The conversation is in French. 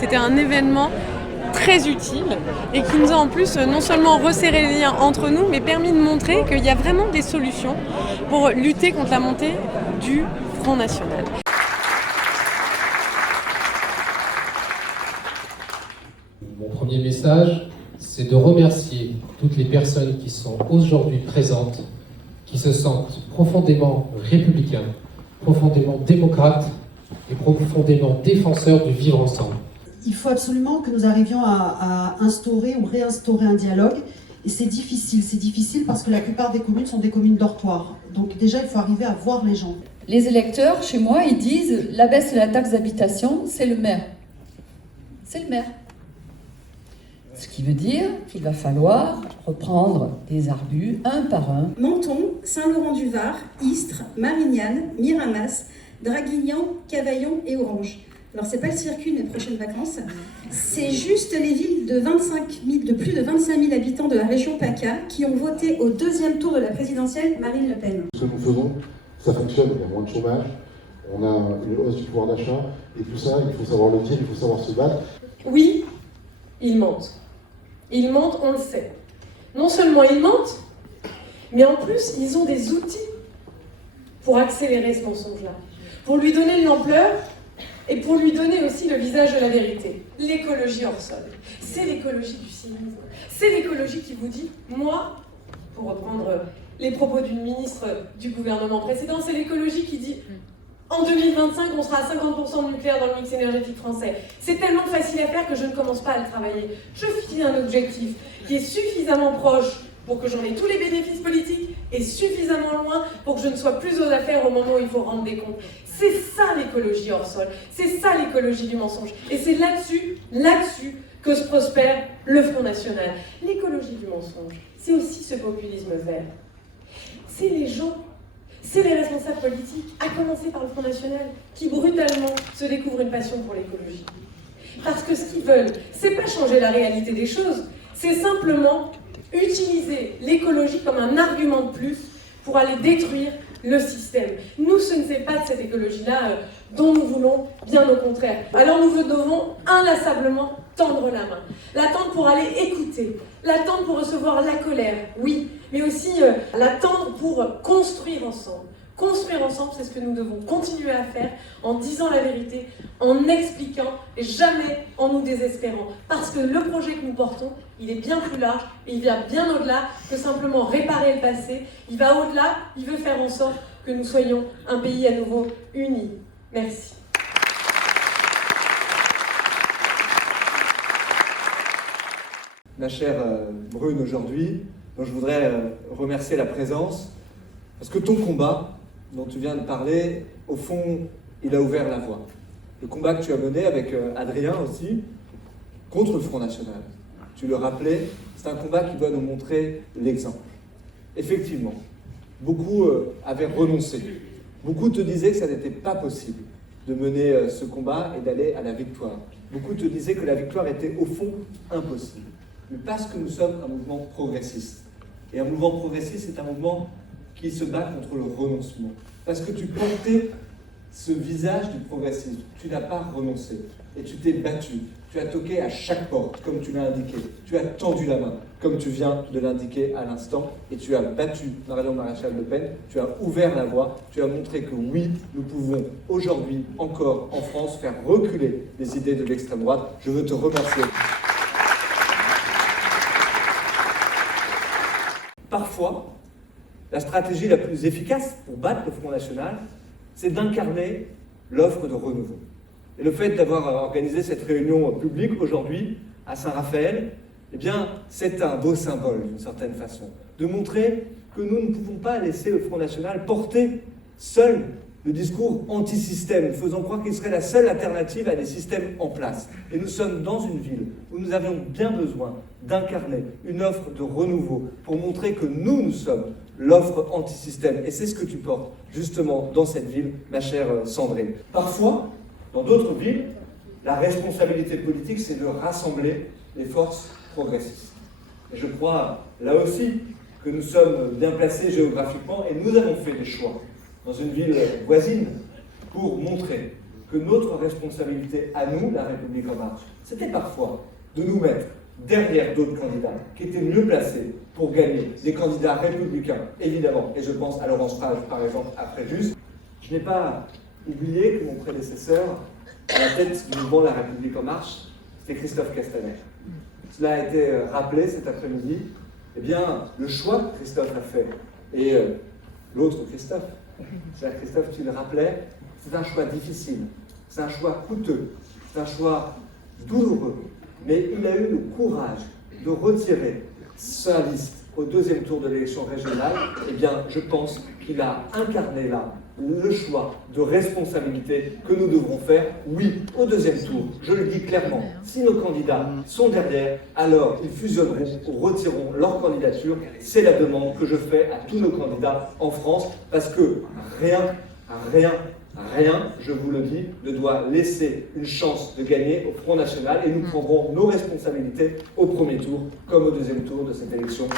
c'était un événement très utile et qui nous a en plus non seulement resserré les liens entre nous, mais permis de montrer qu'il y a vraiment des solutions pour lutter contre la montée du Front National. Mon premier message, c'est de remercier toutes les personnes qui sont aujourd'hui présentes, qui se sentent profondément républicains, profondément démocrates et profondément défenseurs du vivre ensemble. Il faut absolument que nous arrivions à instaurer ou réinstaurer un dialogue. Et c'est difficile parce que la plupart des communes sont des communes dortoirs. Donc déjà, il faut arriver à voir les gens. Les électeurs, chez moi, ils disent la baisse de la taxe d'habitation, c'est le maire. C'est le maire. Ce qui veut dire qu'il va falloir reprendre des ardus un par un. Menton, Saint-Laurent-du-Var, Istres, Marignane, Miramas, Draguignan, Cavaillon et Orange. Alors c'est pas le circuit de mes prochaines vacances, c'est juste les villes de plus de 25 000 habitants de la région PACA qui ont voté au deuxième tour de la présidentielle Marine Le Pen. Ce que nous faisons, ça fonctionne, il y a moins de chômage, on a une hausse du pouvoir d'achat, et tout ça, il faut savoir le dire, il faut savoir se battre. Oui, ils mentent. Ils mentent, on le sait. Non seulement ils mentent, mais en plus, ils ont des outils pour accélérer ce mensonge-là, pour lui donner de l'ampleur et pour lui donner aussi le visage de la vérité. L'écologie hors sol, c'est l'écologie du cynisme. C'est l'écologie qui vous dit, moi, pour reprendre les propos d'une ministre du gouvernement précédent, c'est l'écologie qui dit en 2025, on sera à 50% de nucléaire dans le mix énergétique français. C'est tellement facile à faire que je ne commence pas à le travailler. Je fixe un objectif qui est suffisamment proche pour que j'en ai tous les bénéfices politiques et suffisamment loin pour que je ne sois plus aux affaires au moment où il faut rendre des comptes. C'est ça l'écologie hors sol, c'est ça l'écologie du mensonge. Et c'est là-dessus que se prospère le Front National. L'écologie du mensonge, c'est aussi ce populisme vert. C'est les gens, c'est les responsables politiques, à commencer par le Front National, qui brutalement se découvrent une passion pour l'écologie. Parce que ce qu'ils veulent, c'est pas changer la réalité des choses, c'est simplement utiliser l'écologie comme un argument de plus pour aller détruire le système. Nous, ce n'est pas de cette écologie-là dont nous voulons, bien au contraire. Alors nous devons inlassablement tendre la main. La tendre pour aller écouter, la tendre pour recevoir la colère, oui, mais aussi la tendre pour construire ensemble. Construire ensemble, c'est ce que nous devons continuer à faire en disant la vérité, en expliquant et jamais en nous désespérant. Parce que le projet que nous portons, il est bien plus large et il vient bien au-delà que simplement réparer le passé. Il va au-delà, il veut faire en sorte que nous soyons un pays à nouveau uni. Merci. Ma chère Brune, aujourd'hui, dont je voudrais remercier la présence, parce que ton combat, dont tu viens de parler, au fond, il a ouvert la voie. Le combat que tu as mené avec Adrien aussi, contre le Front National. Tu le rappelais, c'est un combat qui doit nous montrer l'exemple. Effectivement, beaucoup avaient renoncé. Beaucoup te disaient que ça n'était pas possible de mener ce combat et d'aller à la victoire. Beaucoup te disaient que la victoire était au fond impossible. Mais parce que nous sommes un mouvement progressiste. Et un mouvement progressiste, c'est un mouvement qui se bat contre le renoncement. Parce que tu portais ce visage du progressisme. Tu n'as pas renoncé. Et tu t'es battu. Tu as toqué à chaque porte, comme tu l'as indiqué. Tu as tendu la main, comme tu viens de l'indiquer à l'instant. Et tu as battu Marion Maréchal Le Pen. Tu as ouvert la voie. Tu as montré que oui, nous pouvons aujourd'hui, encore en France, faire reculer les idées de l'extrême droite. Je veux te remercier. Parfois, la stratégie la plus efficace pour battre le Front National, c'est d'incarner l'offre de renouveau. Et le fait d'avoir organisé cette réunion publique aujourd'hui à Saint-Raphaël, eh bien, c'est un beau symbole d'une certaine façon, de montrer que nous ne pouvons pas laisser le Front National porter seul le discours anti-système, faisant croire qu'il serait la seule alternative à des systèmes en place. Et nous sommes dans une ville où nous avions bien besoin d'incarner une offre de renouveau pour montrer que nous sommes l'offre anti-système. Et c'est ce que tu portes, justement, dans cette ville, ma chère Sandrine. Parfois, dans d'autres villes, la responsabilité politique, c'est de rassembler les forces progressistes. Et je crois, là aussi, que nous sommes bien placés géographiquement et nous avons fait des choix dans une ville voisine pour montrer que notre responsabilité à nous, la République en marche, c'était parfois de nous mettre derrière d'autres candidats qui étaient mieux placés pour gagner, des candidats républicains, évidemment, et je pense à Laurence Page, par exemple, à Fréjus. Je n'ai pas oublié que mon prédécesseur, à la tête du mouvement La République en marche, c'était Christophe Castaner. Cela a été rappelé cet après-midi. Eh bien, le choix que Christophe a fait, et l'autre Christophe, c'est-à-dire Christophe, tu le rappelais, c'est un choix difficile, c'est un choix coûteux, c'est un choix douloureux, mais il a eu le courage de retirer sa liste au deuxième tour de l'élection régionale. Eh bien, je pense qu'il a incarné là le choix de responsabilité que nous devrons faire. Oui, au deuxième tour, je le dis clairement, si nos candidats sont derrière, alors ils fusionneront ou retireront leur candidature. C'est la demande que je fais à tous nos candidats en France, parce que rien, je vous le dis, ne doit laisser une chance de gagner au Front National, et nous prendrons nos responsabilités au premier tour comme au deuxième tour de cette élection.